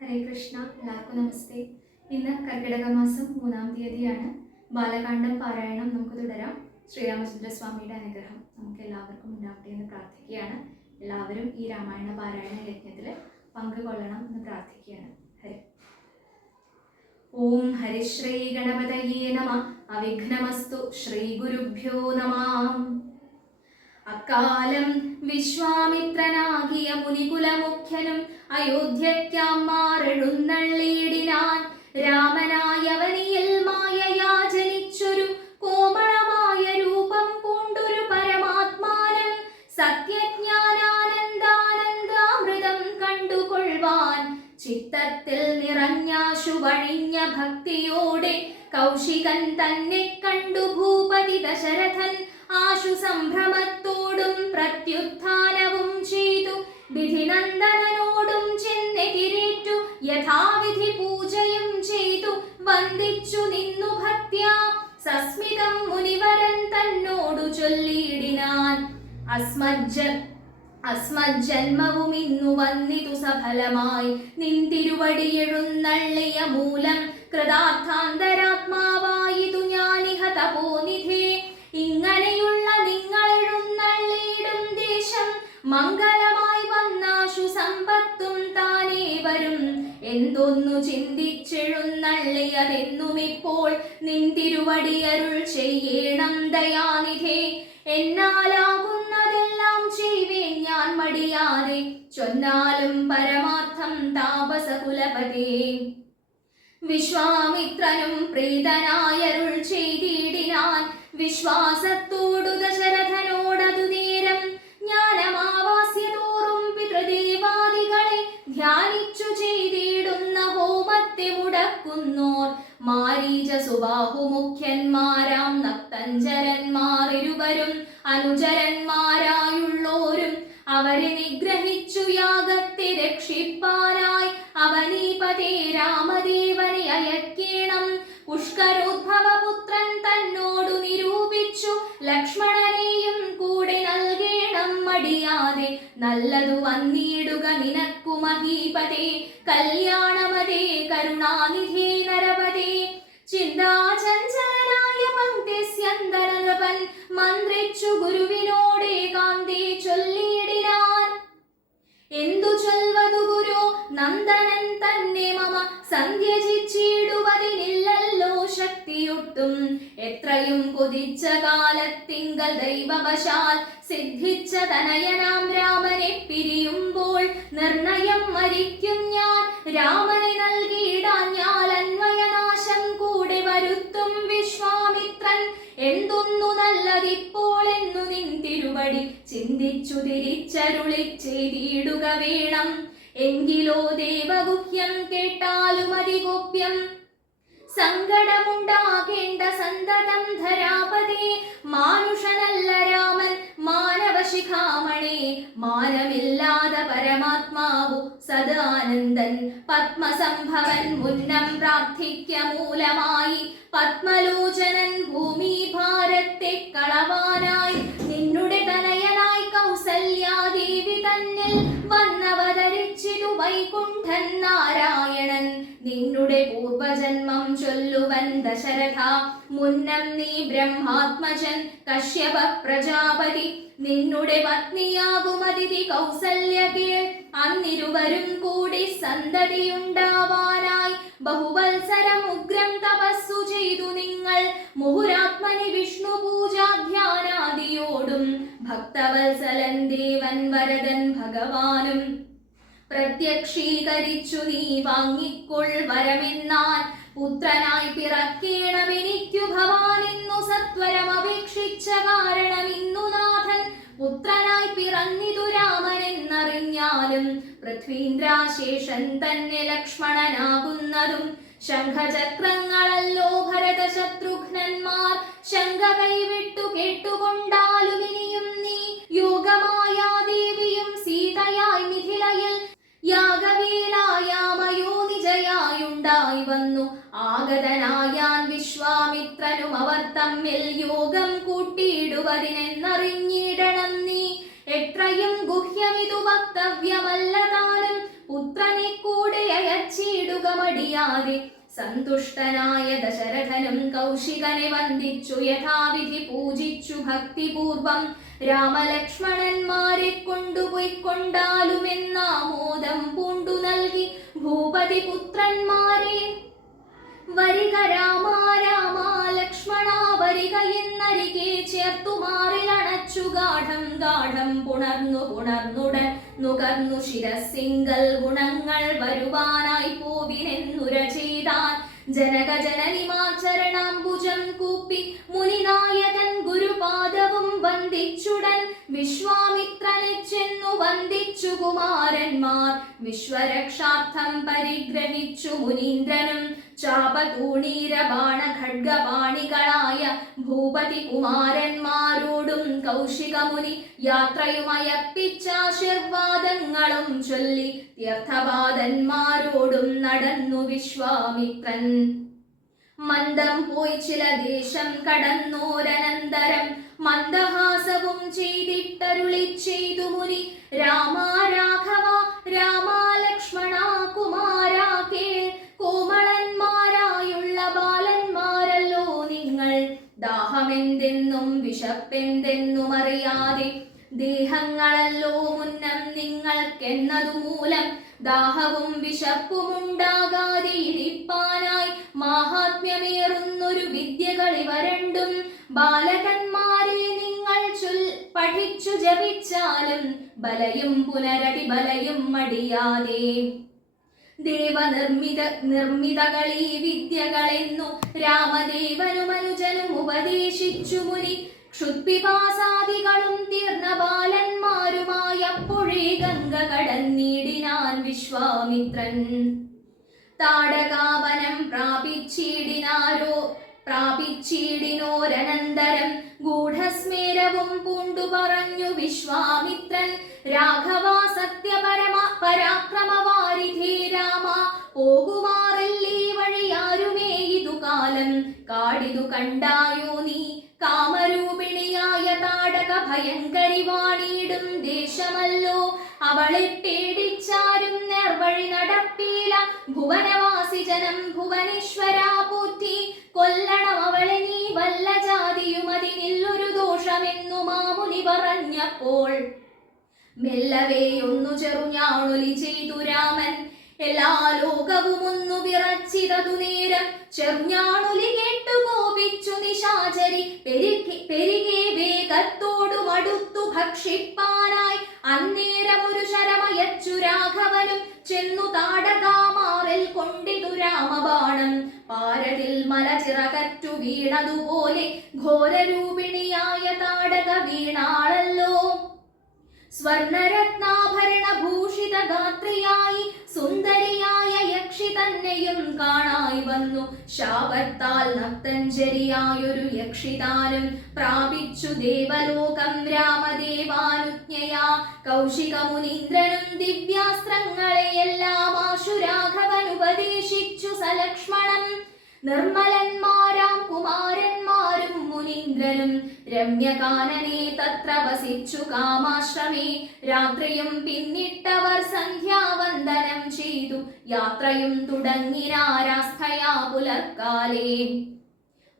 ഹരേ കൃഷ്ണ, എല്ലാവർക്കും നമസ്തേ. ഇന്ന് കർക്കിടക മാസം 3-ാം തീയതിയാണ്. ബാലകാണ്ഡം പാരായണം നമുക്ക് തുടരാം. ശ്രീരാമചന്ദ്രസ്വാമിയുടെ അനുഗ്രഹം നമുക്ക് എല്ലാവർക്കും ഉണ്ടാവട്ടെ എന്ന് പ്രാർത്ഥിക്കുകയാണ്. എല്ലാവരും ഈ രാമായണ പാരായണ യജ്ഞത്തിൽ പങ്കുകൊള്ളണം എന്ന് പ്രാർത്ഥിക്കുകയാണ്. ഹരി ഓം ഹരിശ്രീ ഗണപതയേ നമഃ. അവിഘ്നമസ്തു. ശ്രീ ഗുരുഭ്യോ നമഃ. അക്കാലം വിശ്വാമിത്രനാകിയ മുനികുലമുഖ്യനും അയോധ്യയ്ക്കാം മാറെഴുന്നള്ളിയിടിനാൻ. രാമനായവനിയിൽ മായയാ ജനിച്ചൊരു കോമളമായ രൂപം പൂണ്ടൊരു പരമാത്മാനം സത്യജ്ഞാനാനന്ദാനന്ദാമൃതം കണ്ടുകൊള്ളുവാൻ ചിത്തത്തിൽ നിറഞ്ഞാശു വഴിഞ്ഞ ഭക്തിയോടെ കൗശികൻ തന്നെ കണ്ടു ഭൂപതി ദശരഥൻ ആശു സംഭ്രമത്തോടും പ്രത്യുത്ഥാനവും ചെയ്തു. വിധിനന്ദനോടും ചെന്നെതിരേറ്റു യഥാവിധി പൂജയും ചെയ്തു വന്ദിച്ചു നിന്നു ഭക്ത്യാ. സസ്മിതം മുനിവരൻ തന്നോടു ചൊല്ലിയിടിനാൻ. അസ്മജ്ജന്മവും ഇന്നു വന്നിതു സഫലമായി. നിന്തിരുവടിയെഴുന്നള്ളിയ മൂലം കൃതാർത്ഥാന്തരാത്മാവായിതു ഞാനിഹ തപോനിധേ. ഇങ്ങനെയുള്ള നിങ്ങളെഴുന്നള്ളിയിടും ദേശം മംഗളമായി വന്നാശു സമ്പത്തും താനേ വരും. എന്തൊന്നു ചിന്തിച്ചെഴുന്നള്ളിയതെന്നുമിപ്പോൾ നിന്തിരുവടിയരുൾ ചെയ്യണം ദയാനിധേ. എന്നാലാകുന്നതെല്ലാം ചെയ്വേൻ ഞാൻ മടിയാതെ, ചൊന്നാലും പരമാർത്ഥം താപസകുലപതേ. വിശ്വാമിത്രനും പ്രീതനായരുൾ ചെയ്തിടിനാൻ. വിശ്വാസത്തോടു ദശരഥനോടതു നേരം ജ്ഞാനമാവാസ്യതോറും പിതൃദേവാദികളെ ധ്യാനിച്ചു ചെയ്തിടുന്ന ഹോമത്തെ മുടക്കുന്നോർ മാരീച സുബാഹുമുഖ്യന്മാരാം നക്തഞ്ചരന്മാർ ഇരുവരും അനുചരന്മാരായുള്ളോരും അവരെ നിഗ്രഹിച്ചു യാഗത്തെ രക്ഷിപ്പാനായി അവനീപതേ രാമദേവനെ അയക്കേണം. പുഷ്കരോദ്ഭവപുത്രൻ തന്നോടു നിരൂപിച്ചു ലക്ഷ്മണനെയും കൂടെ നൽകേണം മടിയാതെ. നല്ലതു വന്നിടുക നിനക്കു മഹീപതേ. കല്യാണമതേ കരുണാനിധേ നരപതേ. ചിന്താചഞ്ചലനായ പങ്ക്തിസ്യന്തരനൃപൻ മന്ത്രിച്ചു ഗുരുവിനോടേകാന്തേ ചൊല്ലിയിടിനാൻ. എന്തു ചൊൽവതു ഗുരു നന്ദനൻ തന്നെ മമ സന്ധ്യജിച്ചിടുവതിനില്ലല്ലോ ശക്തിയൊട്ടും. എത്രയും കൊതിച്ച കാലത്തിങ്കൽ ദൈവവശാൽ സിദ്ധിച്ച തനയനാം രാമനെ പിരിയുമ്പോൾ നിർണയം മരിക്കും ഞാൻ. രാമനെ നൽകിയിടാൻ ഞാൻ അന്വയനാശം കൂടെ വരുത്തും വിശ്വാമിത്രൻ. എന്തൊന്നു നല്ലതിപ്പോൾ എന്നു നിൻ തിരുവടി ചിന്തിച്ചു തിരിച്ചരുളി ചെയ്തിടുക വേണം. എങ്കിലോ ദേവഗുഹ്യം കേട്ടാലും അതിഗോപ്യം. സങ്കടമുണ്ടാകേണ്ട സന്തതം ധരാപതേ. മാനുഷനല്ല രാമൻ മാനവശിഖാമണേ. മാനമില്ലാத പരമാത്മാവു സദാനന്ദൻ പത്മസംഭവൻ മുന്നം പ്രാർത്ഥിക്ക മൂലമായി. പത്മലോചനൻ ഭൂമി ഭാരത്തെ കളവാനായി നിന്നുടെ തനയനായി കൗസല്യാദേവി തന്നിൽ വന്നവതരിച്ചിതു വൈകുണ്ഠൻ നാരായണൻ. നിന്നുടെ പൂർവജന്മം ചൊല്ലുവൻ ദശരഥ. മുന്നം നീ ബ്രഹ്മാത്മജൻ കശ്യപ പ്രജാപതി. നിന്നുടെ പത്നിയാകുമതിഥി കൗസല്യ കേൾ. അന്നിരുവരും കൂടി സന്തതിയുണ്ടാവാനായി ബഹുവത്സരം ഉഗ്രം തപസ്സു ചെയ്തു നിങ്ങൾ. മുഹുരാത്മനി വിഷ്ണു പൂജാധ്യാനാദിയോടും ഭക്തവത്സലൻ ദേവൻ വരദൻ ഭഗവാനും പ്രത്യക്ഷീകരിച്ചു നീ വാങ്ങിക്കൊൾ വരമെന്നാൻ. പുത്രനായി പിറക്കേണമെനിക്കു ഭവാനെന്നു സത്വരം അപേക്ഷിച്ച കാരണം ഇന്നു നാഥൻ പുത്രനായി പിറന്നിതു രാമനെന്നറിഞ്ഞാലും പൃഥ്വീന്ദ്രാശേഷൻ തന്നെ ലക്ഷ്മണനാകുന്നതും. ശംഖചക്രങ്ങളല്ലോ ഭരത ശത്രുഘ്നന്മാർ ശങ്ക കൈവിട്ടു കേട്ടുകൊണ്ടാലും ഇനിയും നീ. യോഗമായാദേവിയും സീതയായി മിഥിലയിൽ യാഗവേലായാമയോ നിജയായുണ്ടായി വന്നു. ആഗതനായാൻ വിശ്വാമിത്രനും അവർ തമ്മിൽ യോഗം കൂട്ടിയിടുവതിനെന്നറിഞ്ഞിടണം നീ. എത്രയും ഗുഹ്യമിതു വക്തവ്യമല്ല താനും പുത്രനെ കൂടെ അയച്ച മടിയാതെ. സന്തുഷ്ടനായ ദശരഥനും കൗശികനെ വന്ദിച്ചു യഥാവിധി പൂജിച്ചു ഭക്തിപൂർവം. രാമലക്ഷ്മണന്മാരെ കൊണ്ടുപോയിക്കൊണ്ടാലുമെന്നാമോദം പൂണ്ടു നൽകി ഭൂപതി പുത്രന്മാരെ. വരിക രാമ രാമ ലക്ഷ്മണ വരിക എന്നരികെ ചേർത്തു മാറിലണച്ചു ഗാഠം ഗാഠം പുണർന്നുടൻ നുകർന്നു ശിരസിങ്കൽ ഗുണങ്ങൾ വരുവാനായി പോവിനെന്നുര ചെയ്താൻ. ജനക ജനനിമാചരണാംബുജം കൂപ്പി മുനിനായകൻ ഗുരുപാദവും വന്ദിച്ചുടൻ. വിശ്വാമിത്രനെ ചെന്നു വന്ദിച്ചു കുമാരന്മാർ. വിശ്വരക്ഷാർത്ഥം പരിഗ്രഹിച്ചു മുനീന്ദ്രനും ചാപതൂണീര ബാണ ഖഡ്ഗപാണികളായ ഭൂപതി കുമാരന്മാരോടും കൗശികമുനി യാത്രയുമയപ്പിച്ചാശീർവാദങ്ങളും ചൊല്ലി തീർത്ഥപാദന്മാരോടും നടന്നു വിശ്വാമിത്രൻ. മന്ദം പോയി ചില ദേശം കടന്നോരനന്തരം മന്ദഹാസവും ചെയ്തിട്ടരുളി ചെയ്തു മുനി. രാമ രാഘവ രാമ ലക്ഷ്മണ കുമാര കേൾ, കോമളന്മാരായുള്ള ബാലന്മാരല്ലോ നിങ്ങൾ. ദാഹമെന്തെന്നും വിശപ്പെന്തെന്നും അറിയാതെ ദേഹങ്ങളല്ലോ മുന്നം നിങ്ങൾക്കെന്നതു മൂലം. ദാഹവും വിശപ്പുമുണ്ടാകാതെ ഇരിപ്പാനായി മാഹാത്മ്യമേറുന്നൊരു വിദ്യകളിവ രണ്ടും. ബാലകന്മാരെ നിങ്ങൾ പഠിച്ചു ജപിച്ചാലും ബലയും പുനരതിബലയും മടിയാതെ. നിർമ്മിതകളീ വിദ്യകളെന്നു രാമദേവനും അനുജനും ഉപദേശിച്ചു മുനി. ക്ഷുത്പിപാസാദികളും തീർന്ന ബാലന്മാരുമായപ്പോഴേ ഗംഗ കടന്നിടിനാൻ വിശ്വാമിത്രൻ. താടകാവനം പ്രാപിച്ചിടിനോരനന്തരം ഗൂഢസ്മേരവും പൂണ്ടു പറഞ്ഞു വിശ്വാമിത്രൻ. രാഘവ പരാക്രമവാരിധേ രാമ, പോകുമാറല്ലേ വഴിയാരുമേ ഇതു കാലം. കാടിതു കണ്ടായോ നീ കാമരൂപിണിയായ താടക ഭയങ്കരി വാണിടും ദേശമല്ലോ. അവളെ പേടിച്ചാരും നേർവഴി നടപ്പീല. ഭുവനവാസി ജനം ഭുവനേശ്വരാ പോറ്റി. കൊല്ലണം അവളെ നീ വല്ല ജാതിയും അതിനില്ലൊരു ദോഷമെന്നു മാമുനി പറഞ്ഞപ്പോൾ മെല്ലവേ ഒന്നു ചെറുഞാണൊലി ചെയ്തു രാമൻ. എല്ലാ ലോകവും ഒന്നു വിറച്ചിതതു നേരം ചെറുഞാണൊലി കേട്ടു കോപിച്ചു നിശാചരി. പെരികെ വേഗത്തോടു മടുത്തു ഭക്ഷിപ്പാനായി അന്നേരമൊരു ശരമയച്ചു രാഘവനും. ചെന്നു താടകാമാറിൽ കൊണ്ടിതു രാമബാണം. പാരതിൽ മലചിറകറ്റു വീണതുപോലെ ഘോരരൂപിണിയായ താടക വീണാളല്ലോ. സ്വർണരത്നാഭരണ ഭൂഷിത ഗാത്രിയായി സുന്ദരിയായ യക്ഷി തന്നെയും കാണായി വന്നു. ശാപത്താൽ നക്തഞ്ജരിയായൊരു യക്ഷിതാനും പ്രാപിച്ചു ദേവലോകം രാമദേവാനുജ്ഞയാ. കൗശികമുനീന്ദ്രനും ദിവ്യാസ്ത്രങ്ങളെയെല്ലാം ആശു രാഘവൻ ഉപദേശിച്ചു സലക്ഷ്മണം. നിർമ്മലന്മാരാം കുമാരന്മാരും മുനീന്ദ്രനും രമ്യകാനനെ തത്ര വസിച്ചു കാമാശ്രമേ. രാത്രിയും പിന്നിട്ടവർ സന്ധ്യാവന്ദനം ചെയ്തു യാത്രയും തുടങ്ങിനാരാസ്ഥയാ പുലർക്കാലേ.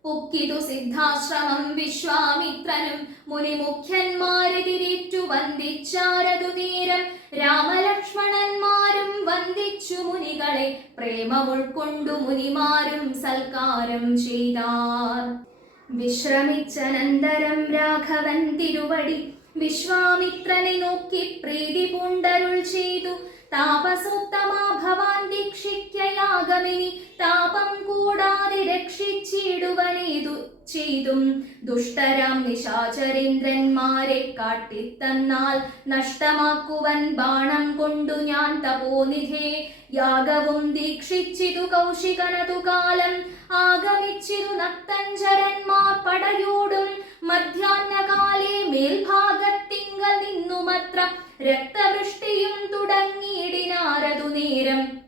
പുക്കിതു സിദ്ധാശ്രമം വിശ്വാമിത്രനും മുനിമുഖ്യന്മാരെതിരേറ്റു വന്ദിച്ചാരതു നേരം. രാമലക്ഷ്മണന്മാരും വന്ദിച്ചു മുനികളെ പ്രേമമുൾക്കൊണ്ടു മുനിമാരും സൽക്കാരം ചെയ്താർ. വിശ്രമിച്ചനന്തരം രാഘവൻ തിരുവടി വിശ്വാമിത്രനെ നോക്കി പ്രീതി പൂണ്ടരുൾ ചെയ്തു. താപസോത്തമാ ഭവാൻ ദീക്ഷിക്കയാഗമിനി താപം കൂടാതെ രക്ഷിച്ചിടുവനേതു ചെയ്തും. ദുഷ്ടരാം നിശാചരീന്ദ്രന്മാരെ കാട്ടിത്തന്നാൽ നഷ്ടമാക്കുവൻ ബാണം കൊണ്ടു ഞാൻ തപോനിധേ. യാഗവും ദീക്ഷിച്ചിതു കൗശികനതു കാലം. ആഗമിച്ചിതു നക്തഞ്ചരന്മാർ പടയോടും. മധ്യാഹ്നകാലേ മേൽഭാഗത്തിങ്കൽ നിന്നുമത്ര രക്തവൃഷ്ടിയും തുടങ്ങിയിടിനാരതു നേരം.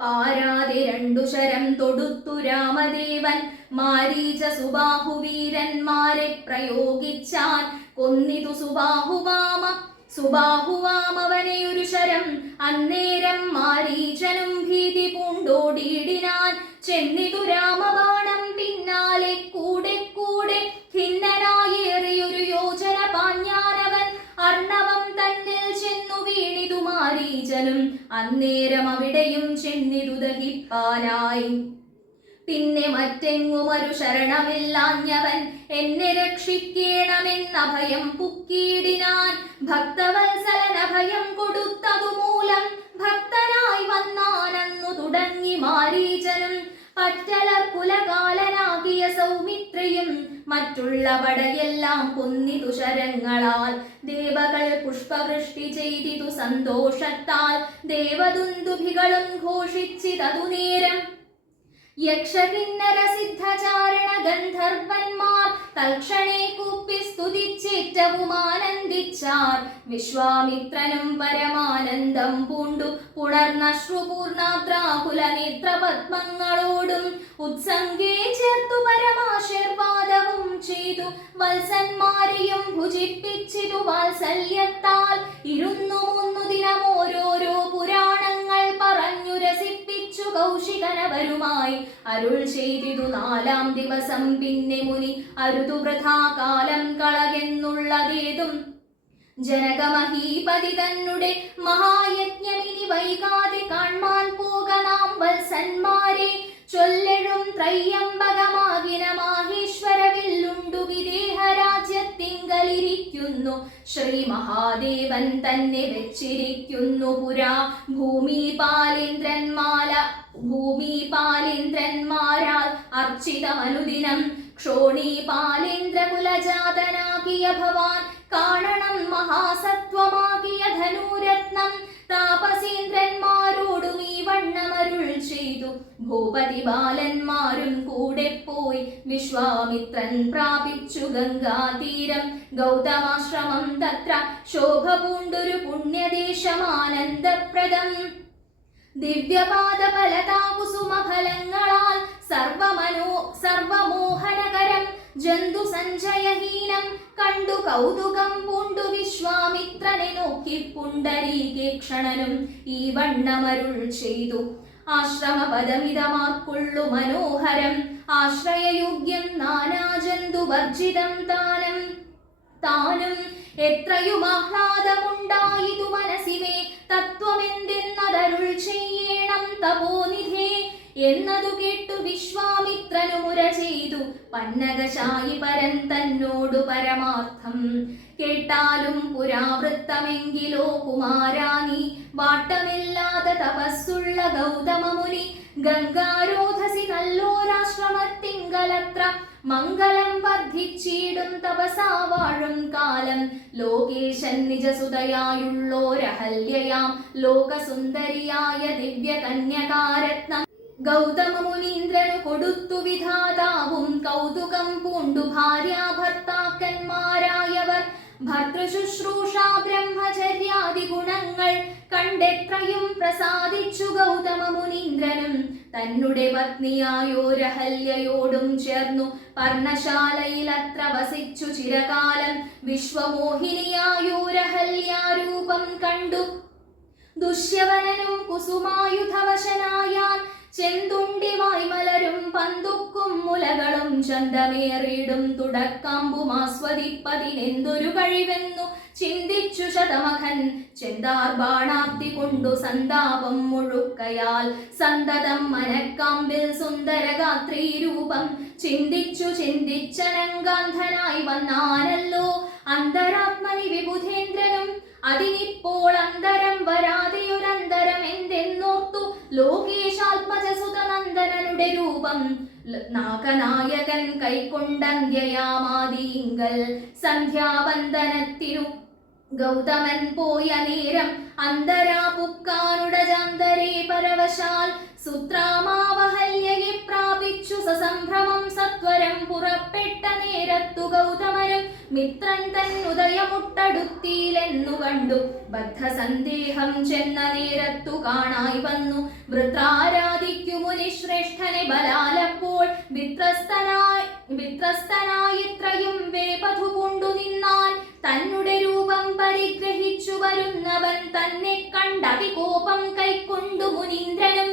പാരാതെ രണ്ടു ശരം തൊടുത്തു രാമദേവൻ. മാരീച സുബാഹുവീരന്മാരെ പ്രയോഗിച്ചാൻ. കൊന്നിതു സുബാഹുവാമവനെ ഒരു ശരം. അന്നേരം മാരീചനും ഭീതി പൂണ്ടോടി ഓടിയിടിനാൻ. ചെന്നിതു രാമബാണം പിന്നാലെ കൂടെ കൂടെ ഖിന്നനായേറിയൊരു യോജന പാഞ്ഞാനവൻ. അർണവം തന്നിൽ ചെന്നു വീണിതു മാരീചനും. അന്നേരം അവിടെയും ചെന്നിതു ദഹിപ്പാനായി. പിന്നെ മറ്റെങ്ങുമൊരു ശരണമില്ലാഞ്ഞവൻ എന്നെ രക്ഷിക്കേണമെന്ന ഭയം പുക്കിയിടിനാൻ. ഭക്തവത്സലൻ അഭയം കൊടുത്തതു മൂലം ഭക്തനായി വന്നാനെന്നു തുടങ്ങി മാരീചനും. പറ്റലർ കുലകാലനാകിയ സൗമിത്രിയും മറ്റുള്ള പടയെല്ലാം കൊന്നിതു ശരങ്ങളാൽ. ദേവകൾ പുഷ്പവൃഷ്ടി ചെയ്തിതു സന്തോഷത്താൽ. ദേവദുന്ദുഭികളും ഘോഷിച്ചിതതു നേരം. യക്ഷകിന്നര സിദ്ധചാരണ ഗന്ധർവന്മാർ തൽക്ഷണേ കൂപ്പി സ്തുതിച്ചേറ്റവും ആനന്ദിച്ചാർ. വിശ്വാമിത്രനും പരമാനന്ദം പൂണ്ടു പുണർന്നശ്രുപൂർണാദ്രാകുലനേത്രപത്മങ്ങളോടും ഉത്സംഗേ ചേർത്തു പരമാശീർവാദവും ചെയ്തു. വത്സന്മാരെയും ഭുജിപ്പിച്ചിതു വാത്സല്യത്താൽ. 203 ദിനം ഓരോരോ പുരാണങ്ങൾ പറഞ്ഞു രസിപ്പിച്ചു കൗശികനവരുമായി അരുൾ ചെയ്തിതു. 4-ാം ദിവസം പിന്നെ മുനി അരുതു വൃഥാ കാലം കളകെന്നുള്ളതേതും. ജനകമഹീപതി തന്നെ മഹായജ്ഞമിനി വൈകാതെ കാൺമാൻ പോക നാം വത്സന്മാരെ. ചൊല്ലെഴും ത്രയ്യംബകമാകിന മാഹേശ്വരവില്ലുണ്ടു വിദേഹരാജ്യത്തിങ്കലിരിക്കുന്നു. ശ്രീ മഹാദേവൻ തന്നെ വെച്ചിരിക്കുന്നു പുരാ. ഭൂമിപാലേന്ദ്രന്മാരാൽ അർച്ചിതമനുദിനം. ക്ഷോണീപാലേന്ദ്രകുലജാതനാകിയ ഭവാൻ കാണണം മഹാസത്വമാകിയ ധനുരത്നം. താപസേന്ദ്രന്മാരോടും ഈ വണ്ണമരുൾ ചെയ്തു. ഭൂപതി ബാലന്മാരും കൂടെ പോയി വിശ്വാമിത്രൻ പ്രാപിച്ചു ഗംഗാതീരം. ഗൗതമാശ്രമം തത്ര ശോഭ പൂണ്ടൊരു പുണ്യദേശമാനന്ദപ്രദം. ദിവ്യപാദഫലതാകുസുമഫലങ്ങളാൽ സർവമോഹനകരം ജന്തു സഞ്ചയഹീനം. കണ്ടു കൗതുകം പൂണ്ടു വിശ്വാമിത്രനെ നോക്കി പുണ്ടരീകേക്ഷണനും ഈ വണ്ണമരുൾ ചെയ്തു. ആശ്രമപദമിതമാർക്കുള്ളു മനോഹരം. ആശ്രയയോഗ്യം നാനാജന്തുവർജിതം താനും. എത്രയും ആഹ്ലാദമുണ്ടായിതു മനസ്സിവേ. തത്വമെന്തെന്നതരുൾ ചെയ്യണം തപോനിധേ. എന്നതു കേട്ടു വിശ്വാമിത്രനു മുര ചെയ്തു. പന്നകശായി പരൻ തന്നോടു പരമാർത്ഥം. കേട്ടാലും പുരാവൃത്തമെങ്കിലോ കുമാരാ നീ. വാട്ടമില്ലാതെ തപസ്സുള്ള ഗൗതമമുനി. ഗംഗാരോധസി നല്ലോരാശ്രമത്തിങ്കലത്ര. മംഗളം വർദ്ധിച്ചിടും തപസാ വാഴും കാലം. ലോകേശൻ നിജസുതയായുള്ളോരഹല്യയാം ലോകസുന്ദരിയായ ദിവ്യകന്യകാരത്നം. ഗൗതമമുനീന്ദ്രനു കൊടുത്തു വിധാതാവും കൗതുകം പൂണ്ടു ഭാര്യാഭർത്താക്കന്മാരായവർ. ഭർതൃശുശ്രൂഷ ബ്രഹ്മചര്യാദി ഗുണങ്ങൾ കണ്ടെത്രയും പ്രസാദിച്ചു ഗൗതമമുനീന്ദ്രനും. തന്നെ പത്നിയായോരഹല്യയോടും ചേർന്നു പർണശാലയിലത്ര വസിച്ചു ചിരകാലം. വിശ്വമോഹിനിയായോരഹല്യാരൂപം കണ്ടു ദുഷ്യവനനും കുസുമായുധവശനായാൻ. ചെന്തുണ്ടി വായ്മലരും പന്തുക്കും മുലകളും ചന്തമേറിടും തുടക്കാമ്പുമാസ്വദിപ്പതിനെന്തൊരു കഴിവെന്നു ചിന്തിച്ചു ശതമഖൻ. ചെന്താർ ബാണാർത്തി കൊണ്ടു സന്താപം മുഴുക്കയാൽ സന്തതം മനക്കാമ്പിൽ സുന്ദരഗാത്രീ രൂപം. ചിന്തിച്ചനങ്കാന്ധനായി വന്നാനല്ലോ അന്തരാത്മനി വിബുധേന്ദ്രനും. അതിനിപ്പോൾ അന്തരം വരാതെയൊരന്തരം എന്തെന്നോർത്തു ലോകേശാത്മജസുതനന്ദനനുടെ രൂപം. നാഗനായകൻ കൈക്കൊണ്ടന്ത്യയാമാദീങ്കൽ സന്ധ്യാവന്ദനത്തിനു ഗൗതമൻ പോയ നേരം. അന്തരാപുക്കാനുടജാന്തരേ പരവശാൽ സുത്രാമാവഹല്യയെ പ്രാപിച്ചു സസംഭ്രമം. സത്വരം പുറപ്പെട്ട നേരത്തു ഗൗതമനും മിത്രൻ തന്നുദയമുട്ടടുത്തിയിലെന്നു കണ്ടു. ബദ്ധസന്ദേഹം ചെന്ന നേരത്തു കാണായി വന്നു. വൃത്രാരാധിക്കു മുനിശ്രേഷ്ഠനെ ബലാലപ്പോൾ. വിത്രസ്തനായിത്രയും വേപഥു കൊണ്ടു നിന്നാൽ. തന്നെ രൂപം പരിഗ്രഹിച്ചു വരുന്നവൻ തന്നെ കണ്ടതികോപം കൈക്കൊണ്ടു മുനീന്ദ്രനും.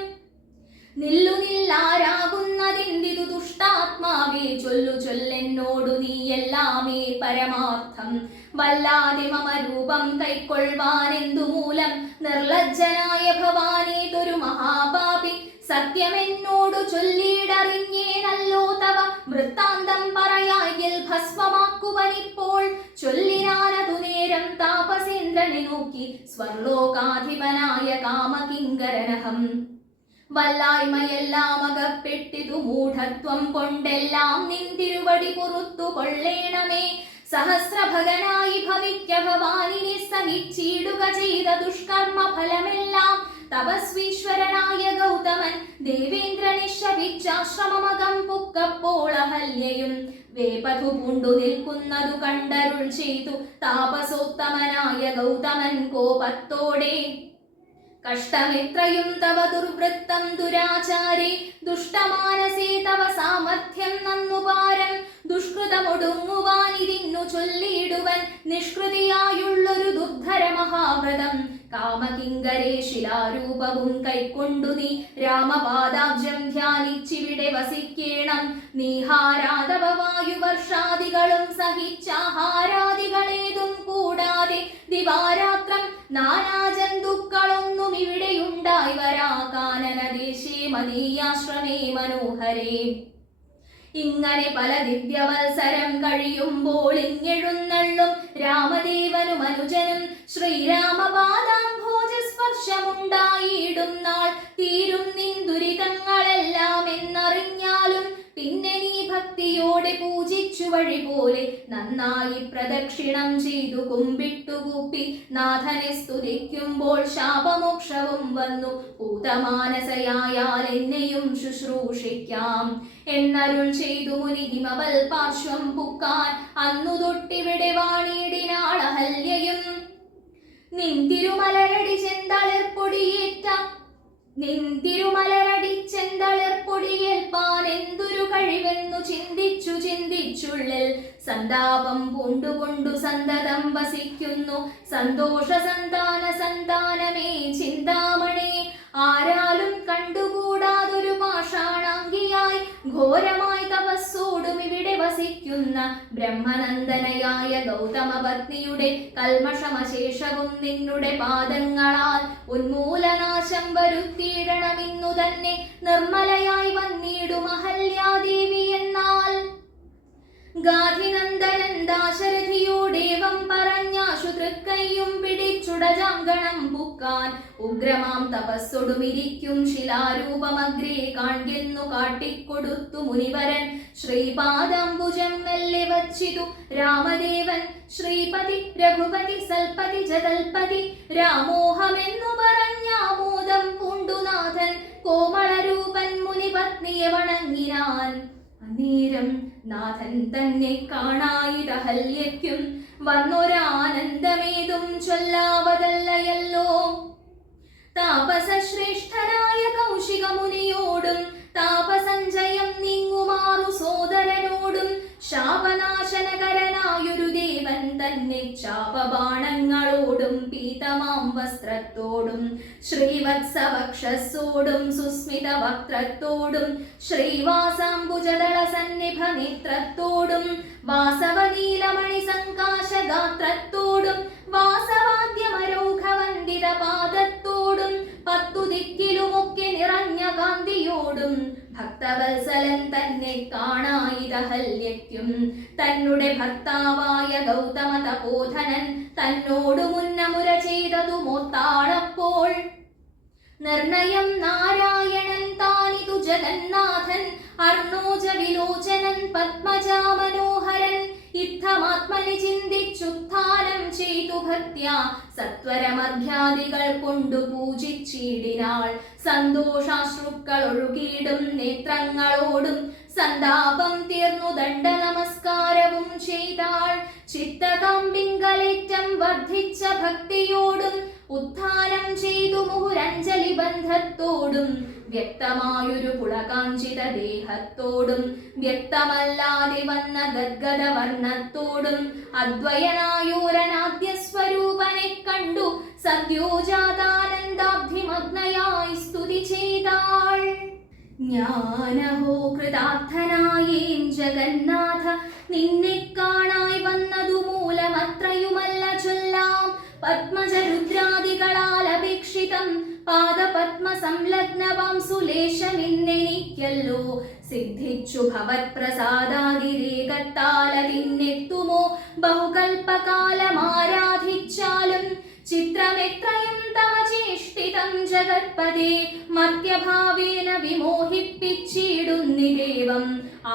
ആരാകുന്നതെന്തിതു ദുഷ്ടാത്മാവേ, ചൊല്ലു ചൊല്ലെന്നോടു നീ എല്ലാമേ പരമാർത്ഥം. വല്ലാതെ മമ രൂപം കൈക്കൊള്ളുവാനെന്തു മൂലം, നിർലജ്ജനായ ഭവാനേതൊരു മഹാപാപി. സത്യമെന്നോടു ചൊല്ലിയിടറിഞ്ഞേനല്ലോ തവ, വൃത്താന്തം പറയായിൽ ഭസ്മമാക്കുവനിപ്പോൾ. ചൊല്ലിനാനതു നേരം താപസേന്ദ്രനെ നോക്കി, സ്വർലോകാധിപനായ കാമകിങ്കരനഹം. വല്ലായ്മയെല്ലാം അകപ്പെട്ടിതു മൂഢത്വം കൊണ്ടെല്ലാം നിൻ തിരുവടി പുറത്തു കൊള്ളേണമേ. സഹസ്രഭഗനായി ഭവിക്ക ഭവാനിനെ സഹിച്ചിടുക ചെയ്ത ദുഷ്കർമ്മ ഫലമെല്ലാം. തപസ്വീശ്വരനായ ഗൗതമൻ ദേവേന്ദ്രനെ ശപിച്ചാശ്രമമകം പുക്കപ്പോൾ അഹല്യയും വേപഥു പൂണ്ടു നിൽക്കുന്നതു കണ്ടരുൾ ചെയ്തു താപസോത്തമനായ ഗൗതമൻ കോപത്തോടെ. കഷ്ടമെത്രയും തവ ദുർവൃത്തം ദുരാചാരേ, ദുഷ്ടമാനസേ തവ സാമർഥ്യം നന്നുപാരം. ദുഷ്കൃതമൊടുങ്ങുവാനിതിന്നു ചൊല്ലിയിടുവൻ, നിഷ്കൃതിയായുള്ളൊരു ദുർധര മഹാവ്രതം. കാമകിങ്കരേ ശിലാരൂപവും കൈക്കൊണ്ടു നീ രാമപാദാബ്ജം ധ്യാനിച്ചിവിടെ വസിക്കേണം. നീഹാരാധവ വായുവർഷാദികളും സഹിച്ചാഹാരാദികളേതും കൂടാതെ ദിവാരാത്രം നാനാജന്തുക്കളൊന്നും ഇവിടെയുണ്ടായി വരാ. കാനനദേശേ മദീയാശ്രമേ മനോഹരേ. ഇങ്ങനെ പല ദിവ്യവത്സരം കഴിയുമ്പോൾ ഇങ്ങെഴുന്നള്ളും രാമദേവനും അനുജനും ശ്രീരാമപാദാംഭോജസ്പർശമുണ്ടായിടും നാൾ. തീരും നിൻ ദുരിതങ്ങളെല്ലാം എന്നറിഞ്ഞാലും പിന്നെ നീ ഭക്തിയോടെ പൂജിച്ചു വഴി പോലെ നന്നായി പ്രദക്ഷിണം ചെയ്തു കുമ്പിട്ടുകൂപ്പി നാഥനെ സ്തുതിക്കുമ്പോൾ ശാപമോക്ഷവും വന്നു. പൂതമാനസയായാൽ എന്നെയും ശുശ്രൂഷിക്കാം എന്നരുൾ ചെയ്തു മുനി ഹിമവൽ പാർശ്വം പുക്കാൻ. അന്നു തൊട്ടിവിടെ വാണിയിടിനാൾ അഹല്യയും. നിന്തിരുമലരടി ചെന്തളിർപ്പൊടിയേൽപ്പാൻ എന്തൊരു കഴിവെന്നു ചിന്തിച്ചു ചിന്തിച്ചുള്ളിൽ സന്താപം പൂണ്ടുകൊണ്ടു സന്തതം വസിക്കുന്നു. സന്തോഷ സന്താനമേ ചിന്താമണേ. ആരാലും കണ്ടുകൂടാതൊരു പാഷാണാംഗിയായി ഘോരമായി തപസ്സോടും ഇവിടെ വസിക്കുന്ന ബ്രഹ്മനന്ദനയായ ഗൗതമ പത്നിയുടെ കൽമഷമശേഷവും നിന്നുടെ പാദങ്ങളാൽ ഉന്മൂലനാശം വരുത്തിയിടണമെന്നു തന്നെ നിർമ്മലയായി വന്നിടും അഹല്യാദേവി എന്നാൽ. ഗാധിനന്ദനൻ ദാശരഥിയോടേവം പറഞ്ഞാശു തൃക്കൈയും പിടിച്ചുടജാങ്കണം പുക്കാൻ. ഉഗ്രമാം തപസ്സൊടുമിരിക്കും ശിലാരൂപമഗ്രേ കാൺകെന്നു കാട്ടിക്കൊടുത്തു മുനിവരൻ. ശ്രീപാദാംബുജം മെല്ലെ വച്ചിതു രാമദേവൻ. ശ്രീപതി രഘുപതി സൽപതി ജതൽപതി രാമോഹമെന്നു പറഞ്ഞാമോദം പൂണ്ടുനാഥൻ. കോമളരൂപൻ മുനിപത്നിയെ വണങ്ങിനാൻ. അന്നേരം നാഥൻ തന്നെ കാണായിതഹല്യയ്ക്കും വന്നൊരാനന്ദമേതും ചൊല്ലാവതല്ലയല്ലോ. താപസശ്രേഷ്ഠനായ കൗശിക മുനിയോടും താപസഞ്ജയം നീങ്ങുമാറു സോദരനോടും ശാപനാശനകരനായൊരു ദേവൻ തന്നെ ചാപബാണങ്ങളോടും പീതമാം വസ്ത്രത്തോടും ശ്രീവത്സവക്ഷസ്സോടും സുസ്മിത വക്ത്രത്തോടും ശ്രീവാസാംബുജദള സന്നിഭ നേത്രത്തോടും വാസവനീലമണി സങ്കാശഗാത്രത്തോടും വാസവാദ്യമരൗഘവന്ദിത പാദത്തോടും 10 ദിക്കിലുമൊക്കെ നിറഞ്ഞ കാന്തിയോടും ഭക്തവത്സലൻ തന്നെ കാണായിതഹല്യയ്ക്കും. തന്നെ ഭർത്താവായ ഗൗതമ തപോധനൻ തന്നോടു മുന്നമുര ചെയ്തതു മോത്താളപ്പോൾ. നിർണയം നാരായണൻ താനിതു ജഗന്നാഥൻ അർണോജ വിലോചനൻ പത്മജാമനോഹരൻ. യുദ്ധമാത്മനി ചിന്തിച്ചുത്ഥാനം ചെയ്തു ഭക്ത്യാ സത്വരമധ്യാദികൾ കൊണ്ടു പൂജിച്ചിടിനാൾ. സന്തോഷാശ്രുക്കൾ ഒഴുകിയിടും നേത്രങ്ങളോടും സന്താപം തീർന്നു ദണ്ഡ നമസ്കാരവും ചെയ്താൾ. ചിത്തകാമ്പിങ്കലേറ്റം വർദ്ധിച്ച ഭക്തിയോടും ഉത്ഥാനം ചെയ്തു മുഹുരഞ്ജലി ബന്ധത്തോടും വ്യക്തമായൊരു പുളകാഞ്ചിത ദേഹത്തോടും വ്യക്തമല്ലാതെ വന്ന ഗദ്ഗദ വർണ്ണത്തോടും അദ്വയനായൂരനാദ്യ സ്വരൂപനെ കണ്ടു സദ്യോജാതാനന്ദാബ്ധിമഗ്നയായി സ്തുതി ചെയ്താൾ. ഞാനഹോ കൃതാർത്ഥനായേൻ ജഗന്നാഥ, നിന്നെ കാണായി വന്നതു മൂലമത്രയുമല്ല ചൊല്ലാം. പത്മജരുദ്രാദികളാൽ അപേക്ഷിതം പാദപത്മ സംലഗ്നവാം സുലേശമിന്നെനിക്കല്ലോ. സിദ്ധിച്ചു ഭവത്പ്രസാദാതിരേകത്താലതിന്നെത്തുമോ ബഹുകൽപ്പകാലമാരാധിച്ചാലും. ചിത്രമെത്രയും തവ ചേഷ്ടിതം ജഗത്പദേ, മർത്യഭാവേന വിമോഹിപ്പിച്ചിടുന്നിദേവം.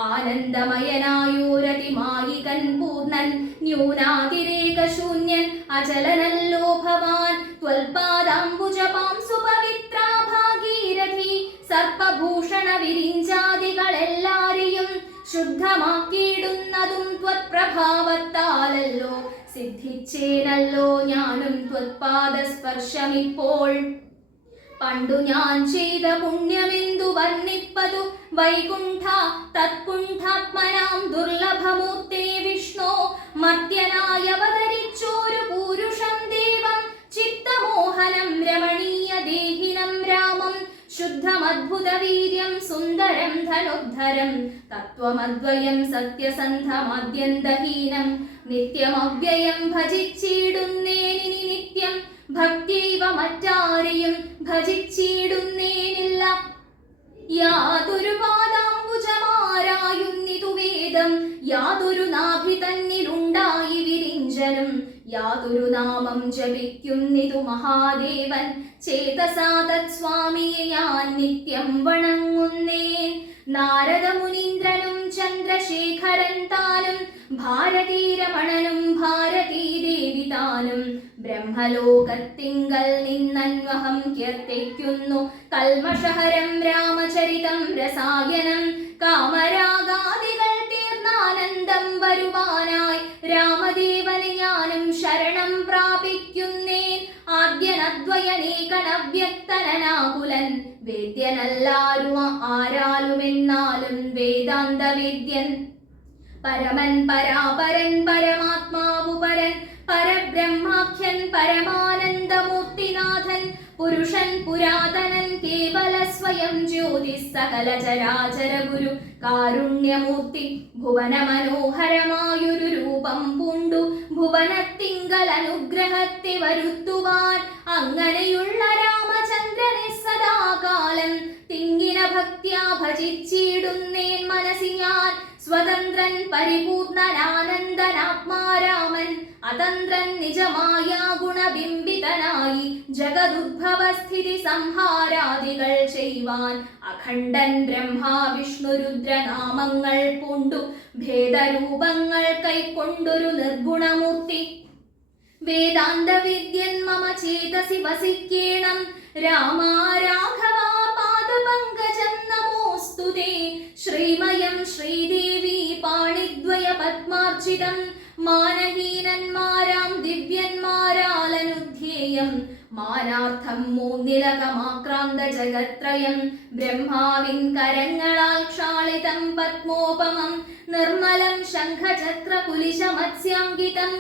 ആനന്ദമയനായോരതിമായികൻ പൂർണ്ണൻ, ന്യൂനാതിരേകശൂന്യൻ അചലനല്ലോ ഭവാൻ. ത്വൽപാദാംബുജപാം സുപവിത്രാ ഭാഗീരഥി, സർപ്പഭൂഷണ വിരിഞ്ചാദികളെല്ലാരെയും ശുദ്ധമാക്കിയിടുന്നതും ത്വത്പ്രഭാവത്താലല്ലോ. സിദ്ധിച്ചേനല്ലോ ഞാനും ത്വത്പാദസ്പർശമിപ്പോൾ. പണ്ടു ഞാൻ ചെയ്ത പുണ്യമെന്തു വർണ്ണിപ്പതു വൈകുണ്ഠ തത്കുണ്ഠാത്മനാം ദുർലഭമൂർത്തേ വിഷ്ണോ. മർത്യനായി അവതരിച്ചോരു പൂരുഷം ദേവം, ചിത്തമോഹനം രമണീയ ദേഹിനം രാമം. ശുദ്ധമദ്ഭുതവീര്യം സുന്ദരം ധനുദ്ധരം, തത്വമദ്വയം സത്യസന്ധമാദ്യന്തഹീനം. നിത്യമവ്യയം ഭജിച്ചിടുന്നേനിനി നിത്യം, ഭക്തിയൈവ മറ്റാരെയും ഭജിച്ചിടുന്നേനില്ല. യാതൊരു പാദാംബുജമാരായുന്നിതു വേദം, യാതൊരു നാഭി തന്നിലുണ്ടായി വിരിഞ്ചനും. യാതൊരു നാമം ജപിക്കുന്നിതു മഹാദേവൻ, ചേതസാ തത്സ്വാമിയെ ഞാൻ നിത്യം വണങ്ങുന്നേൻ. നാരദമുനീന്ദ്രനും ചന്ദ്രശേഖരൻ താനും, ഭാരതീരമണനും ഭാരതീദേവി താനും. ബ്രഹ്മലോകത്തിങ്കൽ നിന്നന്വഹം കീർത്തിക്കുന്നു കൽമഷഹരം രാമചരിതം രസായനം. കാമരാഗാദികൾ തീർന്നാനന്ദം വരുവാനായി രാമദേവനെ ഞാനും ശരണം പ്രാപിക്കുന്നേൻ. ആദ്യനദ്വയനേകനവ്യക്തനാകുലൻ, വേദ്യനല്ലാരും ആരാലുമെന്നാലും വേദാന്തവേദ്യൻ. പരമൻ പരാപരൻ പരമാത്മാവു പരൻ, പരബ്രഹ്മാഖ്യൻ പരമാനന്ദമൂർത്തിനാഥൻ. പുരുഷൻ പുരാതനൻ കേവല സ്വയം ജ്യോതി, സകല ചരാചര ഗുരു കാരുണ്യമൂർത്തി. ഭുവന മനോഹരമായൊരു രൂപം പൂണ്ടു ഭുവനത്തിങ്കൽ അനുഗ്രഹത്തെ വരുത്തുവാൻ. അങ്ങനെയുള്ള രാമചന്ദ്രനെ സദാകാലം തിങ്ങിന ഭക്ത്യാ ഭജിച്ചിടുന്നേൻ മനസ്സി ഞാൻ. സ്വതന്ത്രൻ പരിപൂർണനാനന്ദനാത്മാരാമൻ, അതന്ത്രൻ നിജമായ ഗുണബിംബിതനായി. ജഗദുദ്ഭവസ്ഥിതി സംഹാരാദികൾ ചെയ്യുവാൻ അഖണ്ഡൻ ബ്രഹ്മാ വിഷ്ണു രുദ്രനാമങ്ങൾ പൂണ്ടു ഭേദരൂപങ്ങൾ കൈക്കൊണ്ടൊരു നിർഗുണമൂർത്തി. വേദാന്തവിദ്യൻ മമ ചേതസി വസിക്കേണം, രാമാ രാഘവാ പാദപങ്കജം നമോസ്തുതേ. ശ്രീമയം ശ്രീദേവി പാണിദ്വയ പത്മാർച്ചിതം, മാനഹീനന്മാരാം ദിവ്യന്മാരാലനുധ്യേയം. മാനാർത്ഥം മൂന്നിലകമാക്രാന്ത ജഗത്രയം, ബ്രഹ്മാവിൻ കരങ്ങളാൽ ക്ഷാളിതം പത്മോപമം. നിർമ്മലം ശംഖചക്രകുലിശ മത്സ്യാങ്കിതം,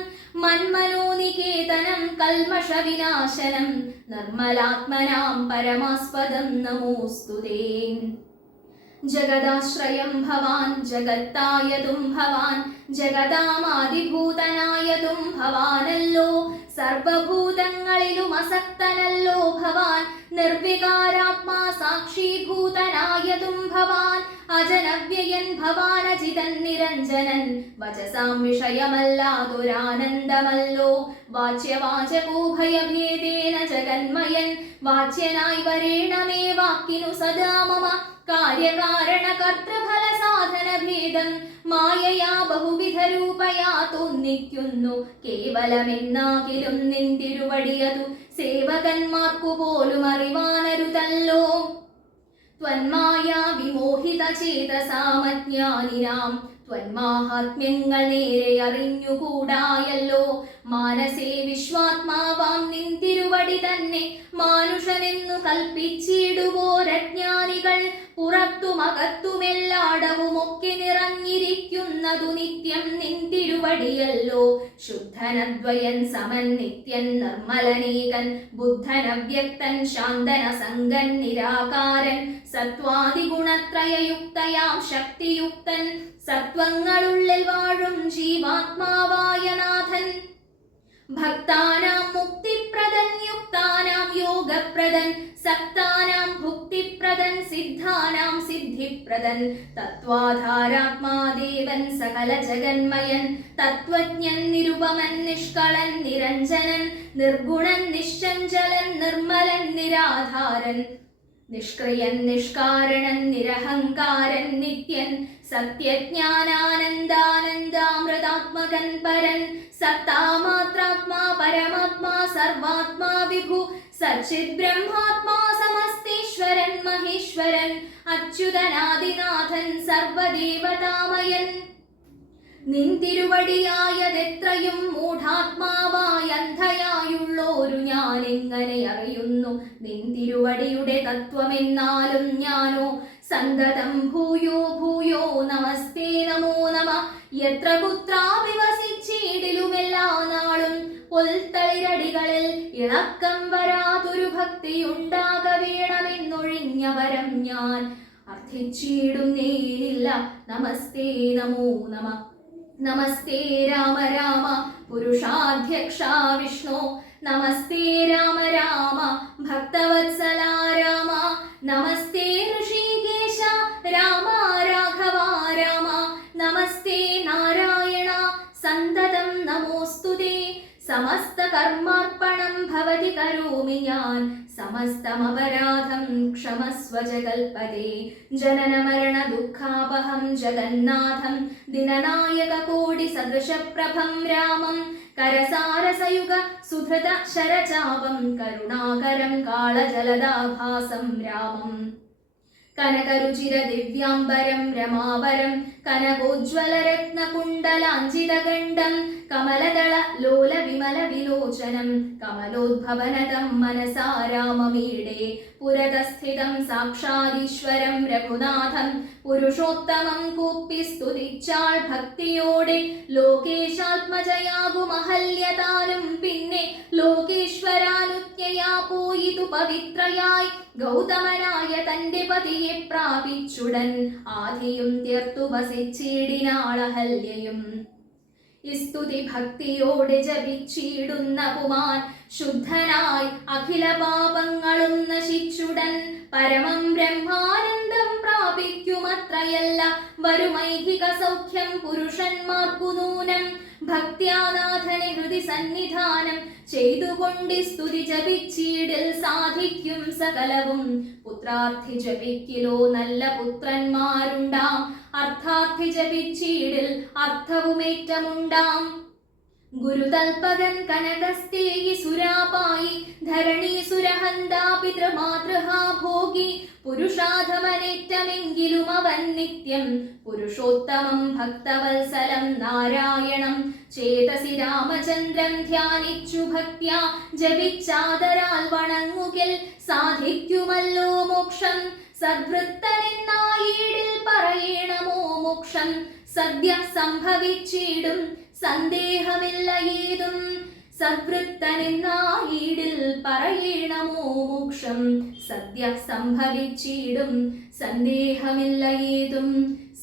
മന്മനോനികേതനം കൽമഷവിനാശനം. നിർമ്മലാത്മനാം പരമാസ്പദം നമോസ്തുതേ. ജഗദാശ്രയം ഭവാൻ ജഗത്തായതും ഭവാൻ, ജഗതാമാദിഭൂതനായതും ഭവാനല്ലോ. സർവഭൂതങ്ങളിലും അസക്തനല്ലോ ഭവാൻ, നിർവികാരാത്മാ സാക്ഷീഭൂതനായതും ഭവാൻ. അജനവ്യയൻ ഭവാനജിതൻ നിരഞ്ജനൻ, വചസാം വിഷയമല്ലാതൊരാനന്ദമല്ലോ. വാച്യവാചകോഭയഭേദേന ജഗന്മയൻ, വാച്യനായി വരേണമേ വാക്കിനു സദാ മമ. കാര്യകാരണ കർത്തൃഫല സാധന ഭേദം, മായയാ ബഹുവിധ രൂപയാ തോന്നിക്കുന്നു. കേവലമെന്നാകിലും നിൻ തിരുവടിയതു സേവകന്മാർക്കു പോലും അറിവാനരുതല്ലോ. ത്വന്മായാ വിമോഹിത ചേതസാമജ്ഞാനിനാം, ത്വന്മാഹാത്മ്യങ്ങൾ നേരെ അറിഞ്ഞുകൂടായല്ലോ. മാനസേ വിശ്വാത്മാവാം നിൻ തിരുവടി തന്നെ മാനുഷനെന്നു കൽപ്പിച്ചിടുവോരജ്ഞാനികൾ പുറത്തുമകത്തുമെല്ലാടവുമൊക്കെ നിറഞ്ഞിരിക്കുന്നതു നിത്യം നിൻ തിരുവടിയല്ലോ. ശുദ്ധനദ്വയൻ സമൻ നിത്യൻ നിർമ്മലനേകൻ ബുദ്ധനവ്യക്തൻ ശാന്തനസംഗൻ നിരാകാരൻ സത്വാദിഗുണത്രയയുക്തയാം ശക്തിയുക്തൻ സത്വങ്ങളുള്ളിൽ വാഴും ജീവാത്മാവായ നാഥൻ. ഭക്താനാം മുക്തിപ്രദൻ യുക്താനാം യോഗപ്രദൻ സക്താനാം ഭുക്തിപ്രദൻ സിദ്ധാനാം സിദ്ധിപ്രദൻ തത്വാധാരാത്മാദേവൻ സകല ജഗന്മയൻ തത്വജ്ഞൻ നിരുപമൻ നിഷ്കളൻ നിരഞ്ജനൻ നിർഗുണൻ നിശ്ചഞ്ചലൻ നിർമ്മലൻ നിരാധാരൻ നിഷ്ക്രിയൻ നിഷ്കാരണൻ നിരഹങ്കാരൻ നിത്യൻ സത്യജ്ഞാനാനന്ദാനന്ദാമൃതാത്മകൻ പരൻ സത്താമാത്രാത്മാ പരമാത്മാ സർവാത്മാ വിഭു സച്ചിത് ബ്രഹ്മാത്മാ സമസ്തീശ്വരൻ മഹേശ്വരൻ അച്യുതനാദിനാഥൻ സർവദേവതാമയൻ. നിൻ തിരുവടിയായതെത്രയും മൂഢാത്മാവായ അന്ധയായുള്ളോരു ഞാൻ എങ്ങനെ അറിയുന്നു നിൻ തിരുവടിയുടെ തത്വമെന്നാലും ഞാനോ സന്തതം ഭൂയോ ഭൂയോ നമസ്തേ നമോ നമ. എത്ര കുത്രാവിവസിച്ചിടിലുമെല്ലാ നാളും പൊൽത്തളിരടികളിൽ ഇളക്കം വരാതൊരു ഭക്തിയുണ്ടാക വേണമെന്നൊഴിഞ്ഞ വരം ഞാൻ അർത്ഥിച്ചിടുന്നേനില്ല. നമസ്തേ നമോ നമ. നമസ്തേ രാമ രാമ പുരുഷാധ്യക്ഷ വിഷ്ണു നമസ്തേ രാമ രാമ ഭക്തവത്സല രാമ നമസ്തേ ഋഷികേശ രാമ രാഘവ രാമ നമസ്തേ നാരായണ സന്തതം നമോസ്തുതേ. സമസ്ത കർമാർപ്പണം ഭവതി കരോമി ഞാൻ സമസ്തമപരാധം ക്ഷമസ്വ ജഗൽപദേ. ജനന മരണ ദുഃഖാപഹം ജഗന്നാഥം ദിനനായക കോടി സദൃശപ്രഭം രാമം കരസാരസയുഗ സുധൃത ശരചാപം കരുണാകരം കാളജലദാഭാസം രാമം. കനകരുചിര ദിവ്യാംബരം രമാവരം കനകോജ്വലരത്നകുണ്ടലാഞ്ചിതഗണ്ഡം കമലദള ലോല വിമല വിലോചനം കമലോദ്ഭവനതം മനസാ രാമമീഡേ. പുരതസ്ഥിതം സാക്ഷാദീശ്വരം രഘുനാഥം പുരുഷോത്തമം കൂപ്പി സ്തുതിച്ചാൾ ഭക്തിയോടെ ലോകേശാത്മജയാകുമഹല്യതാനും പിന്നെ ലോകേശ്വരാനുജ്ഞയാ പോയിതു പവിത്രയായി ഗൗതമനായ തന്റെ പതിയെ പ്രാപിച്ചുടൻ ആധിയും തീർത്തു വസിച്ചിടിനാളഹല്യയും. സ്തുതി ഭക്തിയോടെ ജപിച്ചിടുന്ന പുമാൻ ശുദ്ധനായി അഖില പാപങ്ങളും നശിച്ചുടൻ പരമം ബ്രഹ്മാനന്ദം പ്രാപിക്കുമത്രയല്ല വരുമൈഹിക സൗഖ്യം പുരുഷന്മാർക്കു നൂനം. ഭക്ത്യാനാഥനെ ഹൃദി സന്നിധാനം ചെയ്തുകൊണ്ട് സ്തുതി ജപിച്ചീടിൽ സാധിക്കും സകലവും. പുത്രാർത്ഥി ജപിക്കിലോ നല്ല പുത്രന്മാരുണ്ടാം അർത്ഥാർത്ഥി ജപിച്ചീടിൽ അർത്ഥവുമേറ്റമുണ്ടാം. ഗുരുതൽപകൻ കനകസ്തേയി സുരാപായി ധരണീസുരഹന്താ പിതൃമാതൃഹാ ഭോഗി പുരുഷാധമനേറ്റമെങ്കിലും അവൻ നിത്യം പുരുഷോത്തമം ഭക്തവത്സലം നാരായണം ചേതസി രാമചന്ദ്രൻ ധ്യാനിച്ചു ഭക്ത്യാ ജപിച്ചാദരാൽ വണങ്ങുകിൽ സാധിക്കുമല്ലോ മോക്ഷം. സദ്വൃത്തനെന്നായീടിൽ പറയണമോ മോക്ഷം സദ്യ സംഭവിച്ചിടും സന്ദേഹമില്ല ഏതും. സദ്വൃത്തനെന്നായീടിൽ പറയണമോ മോക്ഷം സദ്യ സംഭവിച്ചിടും സന്ദേഹമില്ല ഏതും.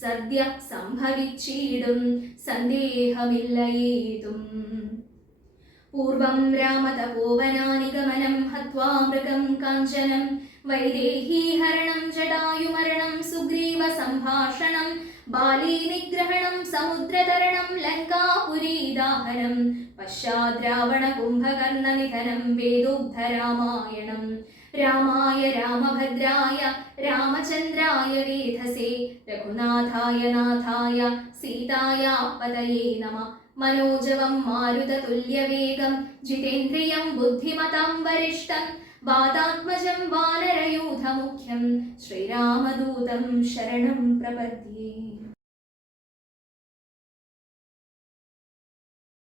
സദ്യ സംഭവിച്ചിടും സന്ദേഹമില്ല ഏതും. പൂർവം രാമതപോവനാനിഗമനം ഹത്വാ മൃഗം കാഞ്ചനം വൈദേഹീഹരണം ജടായുമരണം സുഗ്രീവ സംഭാഷണം ബാലീ നിഗ്രഹണം സമുദ്രതരണം ലങ്കാപുരീദാഹനം പശ്ചാദ്രാവണ കുംഭകർണ നിധനം വേദോഗ്ധരാമായണം. രാമായ രാമഭദ്രായ രാമചന്ദ്രായ വേധസേ രഘുനാഥായ നാഥായ സീതായ പതയേ നമഃ. മനോജവം മാരുതതുല്യവേഗം ജിതേന്ദ്രിയം ബുദ്ധിമതാം വരിഷ്ഠം വാതാത്മജം വാനരയൂഥമുഖ്യം ശ്രീരാമദൂതം ശരണം പ്രപദ്യേ.